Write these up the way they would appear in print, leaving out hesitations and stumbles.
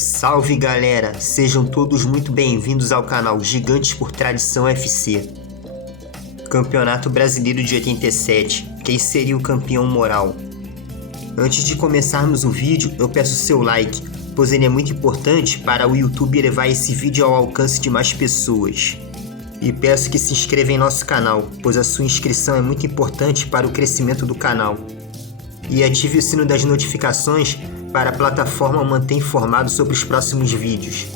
Salve galera, sejam todos muito bem-vindos ao canal Gigantes por Tradição FC. Campeonato Brasileiro de 87, quem seria o campeão moral? Antes de começarmos o vídeo, eu peço seu like, pois ele é muito importante para o YouTube levar esse vídeo ao alcance de mais pessoas. E peço que se inscreva em nosso canal, pois a sua inscrição é muito importante para o crescimento do canal. E ative o sino das notificações para a plataforma manter informado sobre os próximos vídeos.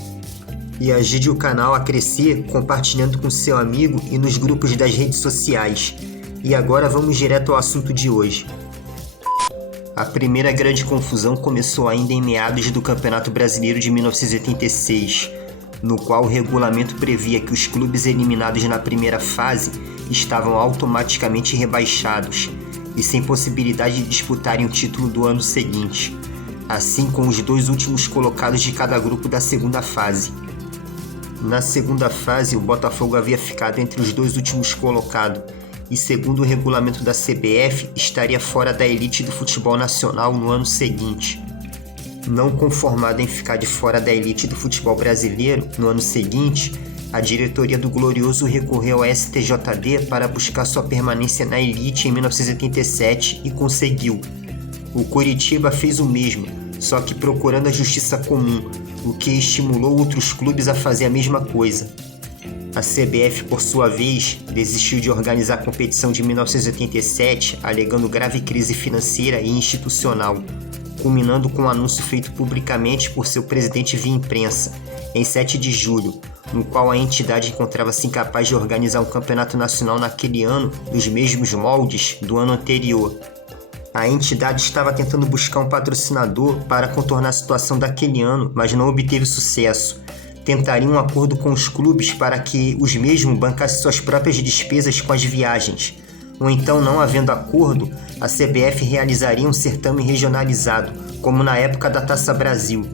E ajude o canal a crescer compartilhando com seu amigo e nos grupos das redes sociais. E agora vamos direto ao assunto de hoje. A primeira grande confusão começou ainda em meados do Campeonato Brasileiro de 1986, no qual o regulamento previa que os clubes eliminados na primeira fase estavam automaticamente rebaixados e sem possibilidade de disputarem o título do ano seguinte, assim como os dois últimos colocados de cada grupo da segunda fase. Na segunda fase, o Botafogo havia ficado entre os dois últimos colocados e, segundo o regulamento da CBF, estaria fora da elite do futebol nacional no ano seguinte. Não conformado em ficar de fora da elite do futebol brasileiro no ano seguinte, a diretoria do Glorioso recorreu ao STJD para buscar sua permanência na elite em 1987 e conseguiu. O Coritiba fez o mesmo, só que procurando a justiça comum, o que estimulou outros clubes a fazer a mesma coisa. A CBF, por sua vez, desistiu de organizar a competição de 1987, alegando grave crise financeira e institucional, culminando com um anúncio feito publicamente por seu presidente via imprensa, em 7 de julho, no qual a entidade encontrava-se incapaz de organizar um campeonato nacional naquele ano dos mesmos moldes do ano anterior. A entidade estava tentando buscar um patrocinador para contornar a situação daquele ano, mas não obteve sucesso. Tentaria um acordo com os clubes para que os mesmos bancassem suas próprias despesas com as viagens. Ou então, não havendo acordo, a CBF realizaria um certame regionalizado, como na época da Taça Brasil.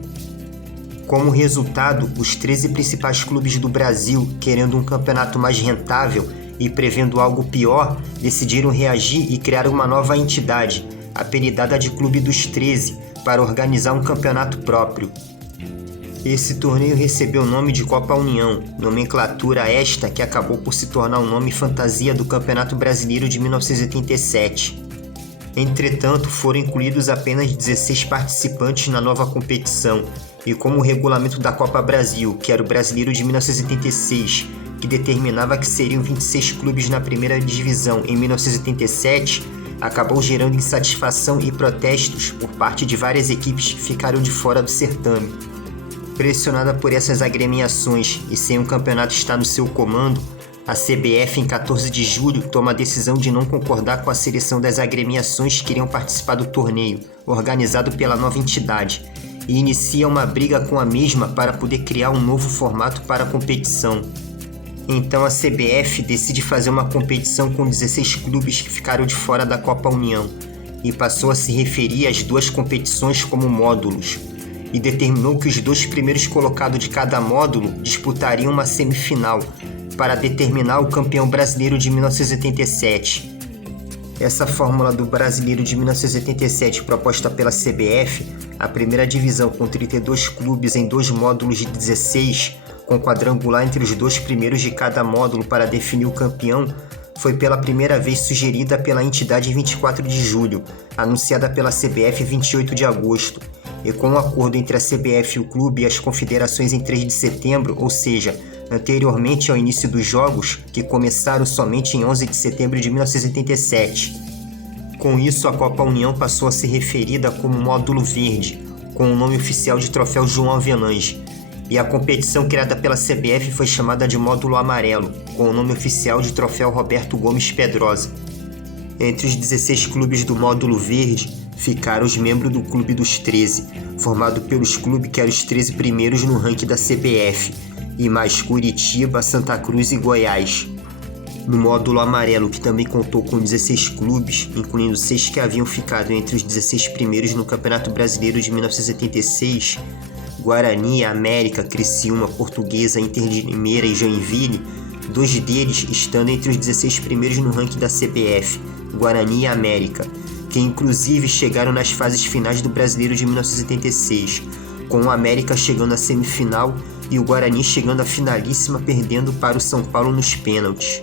Como resultado, os 13 principais clubes do Brasil, querendo um campeonato mais rentável e prevendo algo pior, decidiram reagir e criar uma nova entidade, apelidada de Clube dos 13, para organizar um campeonato próprio. Esse torneio recebeu o nome de Copa União, nomenclatura esta que acabou por se tornar o nome fantasia do Campeonato Brasileiro de 1987. Entretanto, foram incluídos apenas 16 participantes na nova competição, e como o regulamento da Copa Brasil, que era o Brasileiro de 1986, que determinava que seriam 26 clubes na primeira divisão em 1987, acabou gerando insatisfação e protestos por parte de várias equipes que ficaram de fora do certame. Pressionada por essas agremiações e sem o campeonato estar no seu comando, a CBF, em 14 de julho, toma a decisão de não concordar com a seleção das agremiações que iriam participar do torneio, organizado pela nova entidade, e inicia uma briga com a mesma para poder criar um novo formato para a competição. Então a CBF decide fazer uma competição com 16 clubes que ficaram de fora da Copa União, e passou a se referir às duas competições como módulos, e determinou que os dois primeiros colocados de cada módulo disputariam uma semifinal para determinar o campeão brasileiro de 1987. Essa fórmula do Brasileiro de 1987 proposta pela CBF, a primeira divisão com 32 clubes em dois módulos de 16, com quadrangular entre os dois primeiros de cada módulo para definir o campeão, foi pela primeira vez sugerida pela entidade em 24 de julho, anunciada pela CBF em 28 de agosto, e com um acordo entre a CBF, o clube e as confederações em 3 de setembro, ou seja, anteriormente ao início dos jogos, que começaram somente em 11 de setembro de 1987. Com isso, a Copa União passou a ser referida como Módulo Verde, com o nome oficial de Troféu João Avelange, e a competição criada pela CBF foi chamada de Módulo Amarelo, com o nome oficial de Troféu Roberto Gomes Pedrosa. Entre os 16 clubes do Módulo Verde, ficaram os membros do Clube dos 13, formado pelos clubes que eram os 13 primeiros no ranking da CBF, e mais Curitiba, Santa Cruz e Goiás. No módulo amarelo, que também contou com 16 clubes, incluindo 6 que haviam ficado entre os 16 primeiros no Campeonato Brasileiro de 1986, Guarani, América, Criciúma, Portuguesa, Inter de Limeira e Joinville, 2 deles estando entre os 16 primeiros no ranking da CBF, Guarani e América, que inclusive chegaram nas fases finais do Brasileiro de 1986, com o América chegando à semifinal e o Guarani chegando à finalíssima, perdendo para o São Paulo nos pênaltis.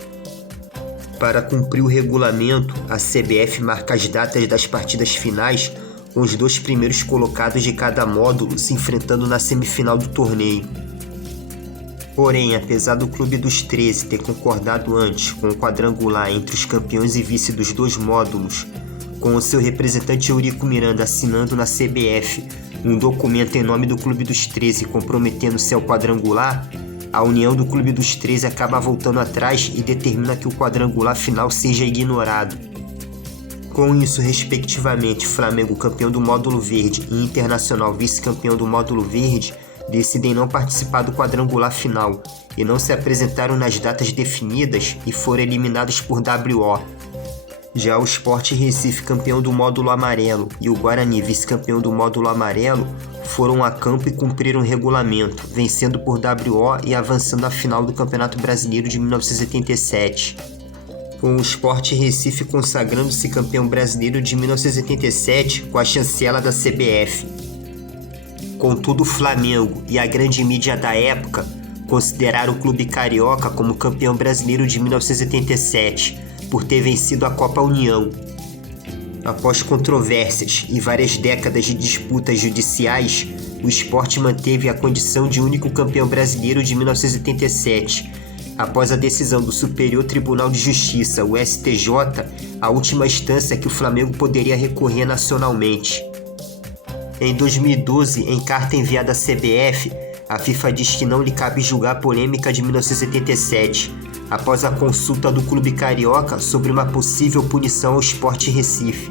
Para cumprir o regulamento, a CBF marca as datas das partidas finais com os 2 primeiros colocados de cada módulo se enfrentando na semifinal do torneio. Porém, apesar do Clube dos 13 ter concordado antes com o quadrangular entre os campeões e vice dos 2 módulos, com o seu representante Eurico Miranda assinando na CBF um documento em nome do Clube dos 13 comprometendo-se ao quadrangular, a união do Clube dos 13 acaba voltando atrás e determina que o quadrangular final seja ignorado. Com isso, respectivamente, Flamengo campeão do módulo verde e Internacional vice-campeão do módulo verde decidem não participar do quadrangular final e não se apresentaram nas datas definidas e foram eliminados por WO. Já o Sport Recife, campeão do módulo amarelo, e o Guarani, vice-campeão do módulo amarelo, foram a campo e cumpriram o regulamento, vencendo por WO e avançando à final do Campeonato Brasileiro de 1987. Com o Sport Recife consagrando-se campeão brasileiro de 1987 com a chancela da CBF. Contudo, o Flamengo e a grande mídia da época consideraram o clube carioca como campeão brasileiro de 1987, por ter vencido a Copa União. Após controvérsias e várias décadas de disputas judiciais, o Sport manteve a condição de único campeão brasileiro de 1987, após a decisão do Superior Tribunal de Justiça, o STJ, a última instância que o Flamengo poderia recorrer nacionalmente. Em 2012, em carta enviada à CBF, a FIFA diz que não lhe cabe julgar a polêmica de 1977, após a consulta do clube carioca sobre uma possível punição ao Sport Recife.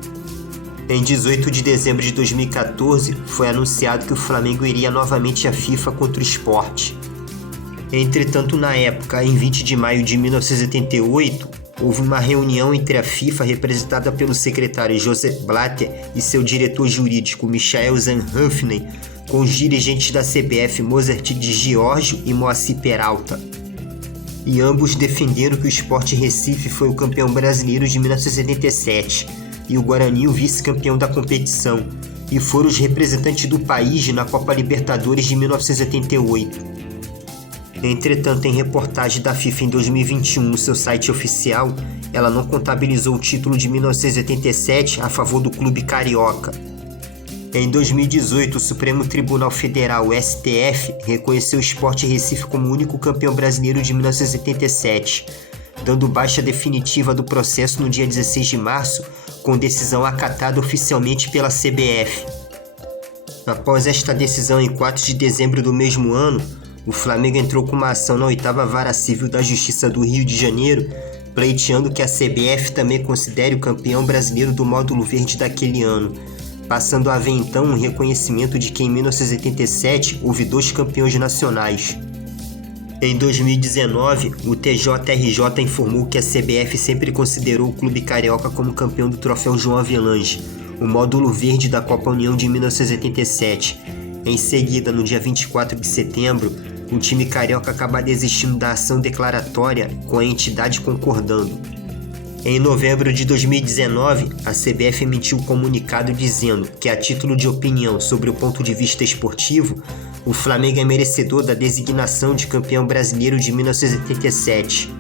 Em 18 de dezembro de 2014, foi anunciado que o Flamengo iria novamente à FIFA contra o Sport. Entretanto, na época, em 20 de maio de 1978, houve uma reunião entre a FIFA, representada pelo secretário Joseph Blatter e seu diretor jurídico Michael Zanhafner, com os dirigentes da CBF Mozart de Giorgio e Moacir Peralta. E ambos defenderam que o Sport Recife foi o campeão brasileiro de 1977 e o Guarani o vice-campeão da competição, e foram os representantes do país na Copa Libertadores de 1988. Entretanto, em reportagem da FIFA em 2021 no seu site oficial, ela não contabilizou o título de 1987 a favor do clube carioca. Em 2018, o Supremo Tribunal Federal, o STF, reconheceu o Sport Recife como o único campeão brasileiro de 1977, dando baixa definitiva do processo no dia 16 de março, com decisão acatada oficialmente pela CBF. Após esta decisão, em 4 de dezembro do mesmo ano, o Flamengo entrou com uma ação na 8ª Vara Civil da Justiça do Rio de Janeiro, pleiteando que a CBF também considere o campeão brasileiro do módulo verde daquele ano, passando a haver então um reconhecimento de que em 1987 houve 2 campeões nacionais. Em 2019, o TJRJ informou que a CBF sempre considerou o clube carioca como campeão do troféu João Avelange, o módulo verde da Copa União de 1977. Em seguida, no dia 24 de setembro, o time carioca acaba desistindo da ação declaratória, com a entidade concordando. Em novembro de 2019, a CBF emitiu um comunicado dizendo que, a título de opinião sobre o ponto de vista esportivo, o Flamengo é merecedor da designação de campeão brasileiro de 1987,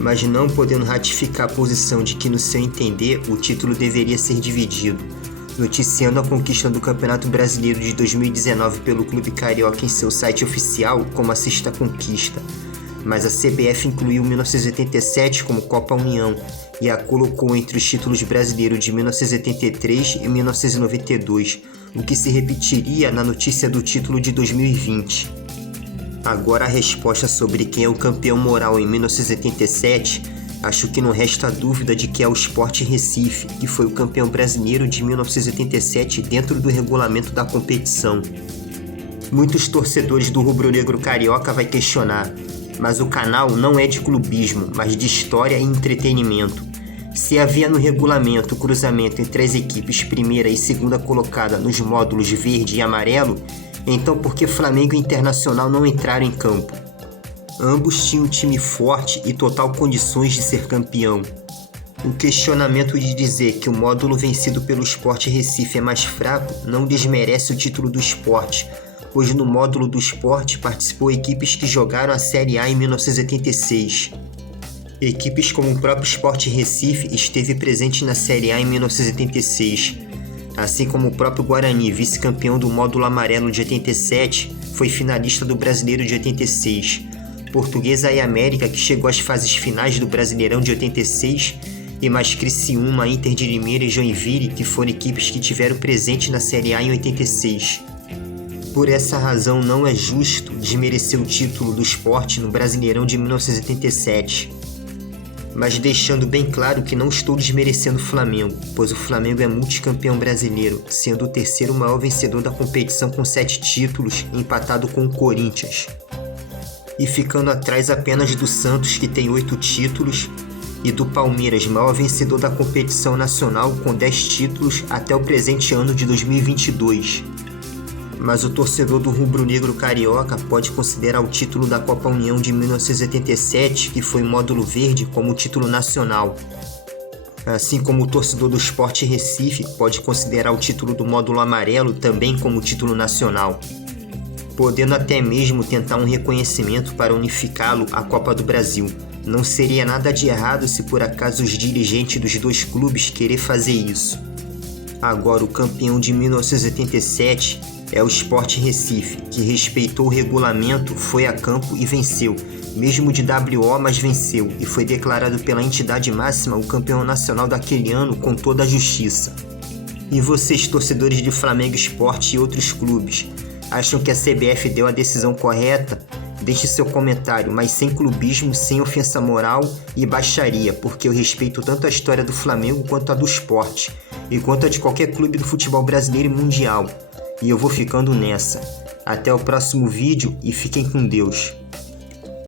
mas não podendo ratificar a posição de que, no seu entender, o título deveria ser dividido, noticiando a conquista do Campeonato Brasileiro de 2019 pelo Clube Carioca em seu site oficial como a 6ª conquista. Mas a CBF incluiu 1987 como Copa União e a colocou entre os títulos brasileiros de 1983 e 1992, o que se repetiria na notícia do título de 2020. Agora a resposta sobre quem é o campeão moral em 1977, acho que não resta dúvida de que é o Sport Recife, que foi o campeão brasileiro de 1987 dentro do regulamento da competição. Muitos torcedores do rubro-negro carioca vai questionar, mas o canal não é de clubismo, mas de história e entretenimento. Se havia no regulamento o cruzamento entre as equipes primeira e segunda colocada nos módulos verde e amarelo, então por que Flamengo e Internacional não entraram em campo? Ambos tinham um time forte e total condições de ser campeão. O questionamento de dizer que o módulo vencido pelo Sport Recife é mais fraco não desmerece o título do Sport, pois no módulo do Sport participou equipes que jogaram a Série A em 1986. Equipes como o próprio Sport Recife esteve presente na Série A em 1986, assim como o próprio Guarani, vice-campeão do módulo amarelo de 87, foi finalista do Brasileiro de 86, Portuguesa e América, que chegou às fases finais do Brasileirão de 86, e mais Criciúma, Inter de Limeira e Joinville, que foram equipes que tiveram presente na Série A em 86. Por essa razão, não é justo desmerecer o título do Sport no Brasileirão de 1987. Mas deixando bem claro que não estou desmerecendo o Flamengo, pois o Flamengo é multicampeão brasileiro, sendo o terceiro maior vencedor da competição com 7 títulos, empatado com o Corinthians. E ficando atrás apenas do Santos, que tem 8 títulos, e do Palmeiras, maior vencedor da competição nacional com 10 títulos até o presente ano de 2022. Mas o torcedor do rubro-negro carioca pode considerar o título da Copa União de 1987, que foi módulo verde, como título nacional. Assim como o torcedor do Sport Recife pode considerar o título do módulo amarelo também como título nacional, podendo até mesmo tentar um reconhecimento para unificá-lo à Copa do Brasil. Não seria nada de errado se por acaso os dirigentes dos dois clubes querer fazer isso. Agora, o campeão de 1987 é o Sport Recife, que respeitou o regulamento, foi a campo e venceu, mesmo de WO, mas venceu, e foi declarado pela entidade máxima o campeão nacional daquele ano com toda a justiça. E vocês, torcedores de Flamengo Sport e outros clubes, acham que a CBF deu a decisão correta? Deixe seu comentário, mas sem clubismo, sem ofensa moral e baixaria, porque eu respeito tanto a história do Flamengo quanto a do Sport, e quanto a de qualquer clube do futebol brasileiro e mundial. E eu vou ficando nessa. Até o próximo vídeo e fiquem com Deus.